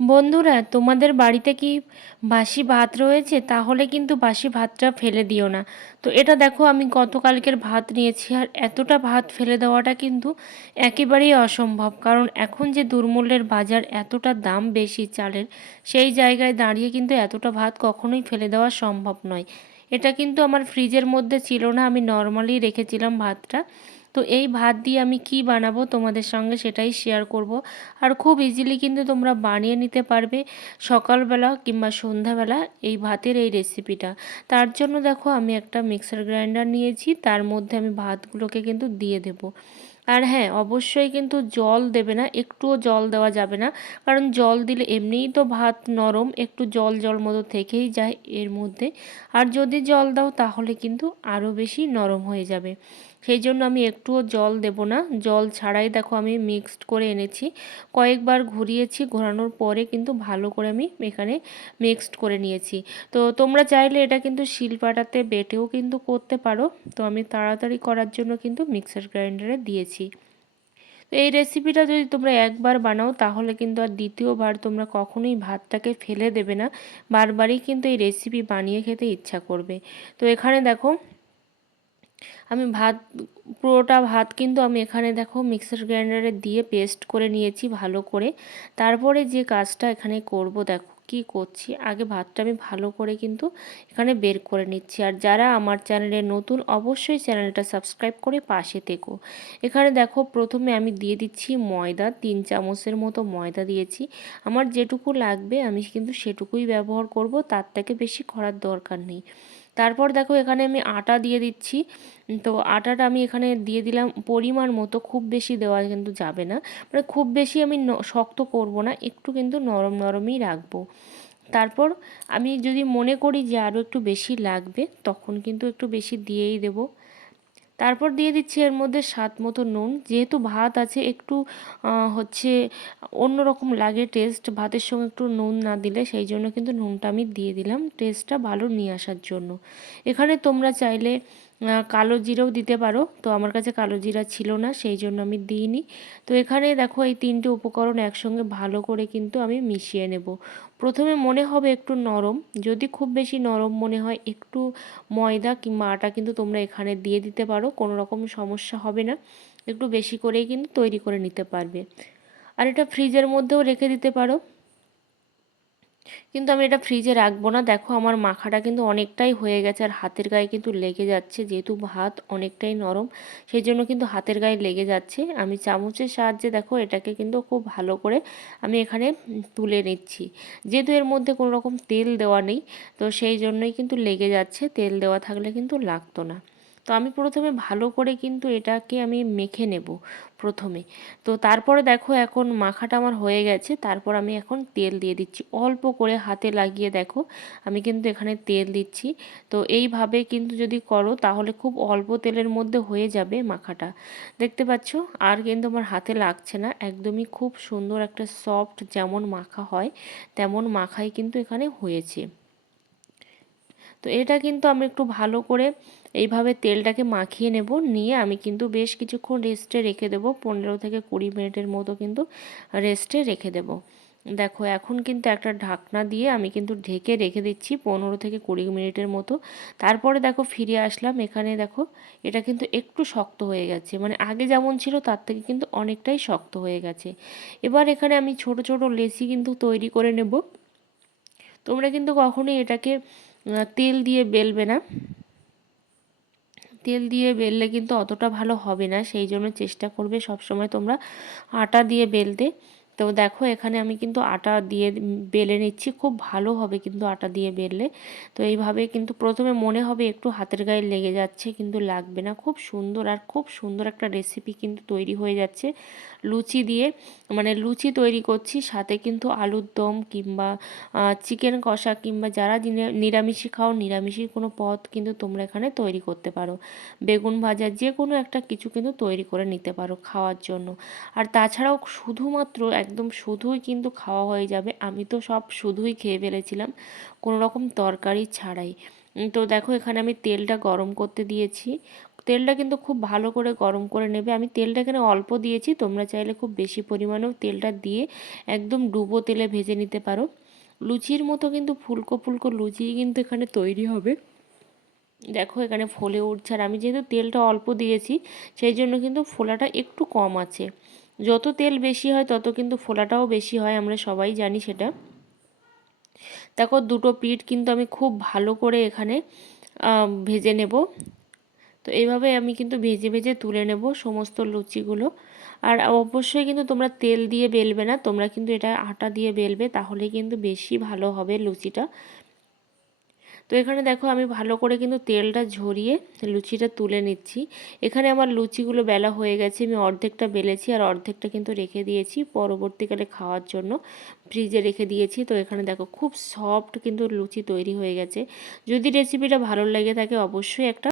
বন্ধুরা, তোমাদের বাড়িতে কি বাসি ভাত রয়েছে? তাহলে কিন্তু বাসি ভাতটা ফেলে দিও না। তো এটা দেখো, আমি গতকালকের ভাত নিয়েছি আর এতটা ভাত ফেলে দেওয়াটা কিন্তু একেবারেই অসম্ভব। কারণ এখন যে দুর্মূল্যের বাজার এতটা দাম বেশি চালের, সেই জায়গায় দাঁড়িয়ে কিন্তু এতটা ভাত কখনোই ফেলে দেওয়া সম্ভব নয়। এটা কিন্তু আমার ফ্রিজের মধ্যে ছিল না, আমি নর্মালি রেখেছিলাম ভাতটা। তো এই ভাত দিয়ে আমি কি বানাবো তোমাদের সঙ্গে সেটাই শেয়ার করব। আর খুব ইজিলি কিন্তু তোমরা বানিয়ে নিতে পারবে সকালবেলা কিংবা সন্ধ্যাবেলা এই ভাতের এই রেসিপিটা তার জন্য দেখো আমি একটা মিক্সার গ্রাইন্ডার নিয়েছি, তার মধ্যে আমি ভাতগুলোকে কিন্তু দিয়ে দেবো। আর হ্যাঁ অবশ্যই কিন্তু জল দেবে না, একটুও জল দেওয়া যাবে না, কারণ জল দিলে এমনিই তো ভাত নরম, একটু জল জল মতো থেকেই যায় এর মধ্যে। আর যদি জল দাও তাহলে কিন্তু আরও বেশি নরম হয়ে যাবে। সেই জন্য আমি একটুও জল দেব না। জল ছাড়াই দেখো আমি মিক্সড করে এনেছি। কয়েকবার ঘুরিয়েছি, ঘোরানোর পরে কিন্তু ভালো করে আমি এখানে মিক্সড করে নিয়েছি। তো তোমরা চাইলে এটা কিন্তু শিলপাটাতে বেটেও কিন্তু করতে পারো। তো আমি তাড়াতাড়ি করার জন্য কিন্তু মিক্সার গ্রাইন্ডারে দিয়েছি। তো এই রেসিপিটা যদি তোমরা একবার বানাও, তাহলে কিন্তু আর দ্বিতীয়বার তোমরা কখনোই ভাতটাকে ফেলে দেবে না। বারবারই কিন্তু এই রেসিপি বানিয়ে খেতে ইচ্ছা করবে। তো এখানে দেখো আমি ভাত, পুরোটা ভাত কিন্তু আমি এখানে দেখো মিক্সার গ্রাইন্ডারে দিয়ে পেস্ট করে নিয়েছি ভালো করে। তারপরে যে কাজটা এখানে করব দেখো কি করছি? আগে ভাতটা আমি ভালো করে কিন্তু এখানে বের করে নিচ্ছি। আর যারা আমার চ্যানেলে নতুন অবশ্যই চ্যানেলটা সাবস্ক্রাইব করে পাশে থেকো। এখানে দেখো প্রথমে আমি দিয়ে দিচ্ছি ময়দা, তিন চামচের মতো ময়দা দিয়েছি। আমার যেটুকু লাগবে আমি কিন্তু সেটুকুই ব্যবহার করব, তার থেকে বেশি করার দরকার নেই। তারপর দেখো এখানে আমি আটা দিয়ে দিচ্ছি। তো আটাটা আমি এখানে দিয়ে দিলাম। পরিমাণ মতো খুব বেশি দেওয়া কিন্তু যাবে না। মানে খুব বেশি আমি শক্ত করব না, একটু কিন্তু নরম নরমই রাখব। তারপর আমি যদি মনে করি যে আরও একটু বেশি লাগবে, তখন কিন্তু একটু বেশি দিয়েই দেবো। তারপর দিয়ে দিচ্ছি এর মধ্যে স্বাদ মতো নুন। যেহেতু ভাত আছে, একটু হচ্ছে অন্যরকম লাগে টেস্ট ভাতের সঙ্গে একটু নুন না দিলে, সেই জন্য কিন্তু নুনটা আমি দিয়ে দিলাম। টেস্টটা ভালো নিয়ে আসার জন্য। এখানে তোমরা চাইলে কালো জিরাও দিতে পারো। তো আমার কাছে কালো জিরা ছিল না, সেই জন্য আমি দিইনি। তো এখানে দেখো এই তিনটে উপকরণ একসঙ্গে ভালো করে কিন্তু আমি মিশিয়ে নেব। প্রথমে মনে হবে একটু নরম। যদি খুব বেশি নরম মনে হয়, একটু ময়দা কিংবা আটা কিন্তু তোমরা এখানে দিয়ে দিতে পারো, কোনো রকম সমস্যা হবে না। একটু বেশি করেই কিন্তু তৈরি করে নিতে পারবে। আর এটা ফ্রিজের মধ্যেও রেখে দিতে পারো। কিন্তু আমি এটা ফ্রিজে রাখব না। দেখো আমার মাখাটা কিন্তু অনেকটাই হয়ে গেছে আর হাতের গায়ে কিন্তু লেগে যাচ্ছে, যেহেতু ভাত অনেকটাই নরম, সেই জন্য কিন্তু হাতের গায়ে লেগে যাচ্ছে। আমি চামচের সাহায্যে দেখো এটাকে কিন্তু খুব ভালো করে আমি এখানে তুলে নিচ্ছি। যেহেতু এর মধ্যে কোনো রকম তেল দেওয়া নেই, তো সেই জন্যই কিন্তু লেগে যাচ্ছে, তেল দেওয়া থাকলে কিন্তু লাগতো না। তো আমি প্রথমে ভালো করে কিন্তু এটাকে আমি মেখে নেব প্রথমে। তো তারপরে দেখো এখন মাখাটা আমার হয়ে গেছে, তারপর আমি এখন তেল দিয়ে দিচ্ছি। অল্প করে হাতে লাগিয়ে দেখো, আমি কিন্তু এখানে তেল দিচ্ছি। তো এইভাবে কিন্তু যদি করো তাহলে খুব অল্প তেলের মধ্যে হয়ে যাবে মাখাটা। দেখতে পাচ্ছ? আর কিন্তু আমার হাতে লাগছে না, একদমই খুব সুন্দর একটা সফট যেমন মাখা হয়, তেমন মাখাই কিন্তু এখানে হয়েছে। তো এটা কিন্তু আমি একটু ভালো করে এইভাবে তেলটাকে মাখিয়ে নেব। নিয়ে আমি কিন্তু বেশ কিছুক্ষণ রেস্টে রেখে দেবো। পনেরো থেকে কুড়ি মিনিটের মতো কিন্তু রেস্টে রেখে দেবো। দেখো, এখন কিন্তু একটা ঢাকনা দিয়ে আমি কিন্তু ঢেকে রেখে দিচ্ছি পনেরো থেকে কুড়ি মিনিটের মতো। তারপরে দেখো, ফিরে আসলাম। এখানে দেখো, এটা কিন্তু একটু শক্ত হয়ে গেছে। মানে আগে যেমন ছিল, তার থেকে কিন্তু অনেকটাই শক্ত হয়ে গেছে। এবার এখানে আমি ছোট ছোট লেসি কিন্তু তৈরি করে নেব। তোমরা কিন্তু কখনোই এটাকে তেল দিয়ে বেলবে না। তেল দিয়ে বেললে কিন্তু অতটা ভালো হবে না, সেই জন্য চেষ্টা করবে সব সময় তোমরা আটা দিয়ে বেলতে। তো দেখো এখানে আমি কিন্তু আটা দিয়ে বেলে নিচ্ছি, খুব ভালো হবে কিন্তু আটা দিয়ে বেললে। তো এইভাবে কিন্তু প্রথমে মনে হবে একটু হাতের গায়ে লেগে যাচ্ছে কিন্তু লাগবে না। খুব সুন্দর আর খুব সুন্দর একটা রেসিপি কিন্তু তৈরি হয়ে যাচ্ছে। লুচি দিয়ে মানে লুচি তৈরি করছি, সাথে কিন্তু আলুর দম কিংবা চিকেন কষা কিংবা যারা নিরামিষি খাও নিরামিষির কোনো পদ কিন্তু তোমরা এখানে তৈরি করতে পারো। বেগুন ভাজা যে কোনো একটা কিছু কিন্তু তৈরি করে নিতে পারো খাওয়ার জন্য। আর তাছাড়াও শুধুমাত্র একদম শুধুই কিন্তু খাওয়া হয়ে যাবে। আমি তো সব শুধুই খেয়ে ফেলেছিলাম, কোনো রকম তরকারি ছাড়াই। তো দেখো এখানে আমি তেলটা গরম করতে দিয়েছি। তেলটা কিন্তু খুব ভালো করে গরম করে নেবে। আমি তেলটা এখানে অল্প দিয়েছি, তোমরা চাইলে খুব বেশি পরিমাণেও তেলটা দিয়ে একদম ডুবো তেলে ভেজে নিতে পারো। লুচির মতো কিন্তু ফুলকো ফুলকো লুচি কিন্তু এখানে তৈরি হবে। দেখো এখানে ফোলে উঠছে আর আমি যেহেতু তেলটা অল্প দিয়েছি, সেই জন্য কিন্তু ফোলাটা একটু কম আছে। যত তেল বেশি হয়, তত কিন্তু ফোলাটাও বেশি হয়, আমরা সবাই জানি সেটা। দেখো, দুটো পিঠ কিন্তু আমি খুব ভালো করে এখানে ভেজে নেব। তো এইভাবে আমি কিন্তু ভেজে ভেজে তুলে নেব সমস্ত লুচিগুলো। আর অবশ্যই কিন্তু তোমরা তেল দিয়ে বেলবে না, তোমরা কিন্তু এটা আটা দিয়ে বেলবে, তাহলে কিন্তু বেশি ভালো হবে লুচিটা। তো এখানে দেখো আমি ভালো করে কিন্তু তেলটা ঝরিয়ে লুচিটা তুলে নিচ্ছি। এখানে আমার লুচিগুলো বেলা হয়ে গেছে, আমি অর্ধেকটা বেলেছি আর অর্ধেকটা কিন্তু রেখে দিয়েছি পরবর্তীকালে খাওয়ার জন্য। ফ্রিজে রেখে দিয়েছি, তো এখানে দেখো খুব সফট কিন্তু লুচি তৈরি হয়ে গেছে। যদি রেসিপিটা ভালো লেগে থাকে অবশ্যই একটা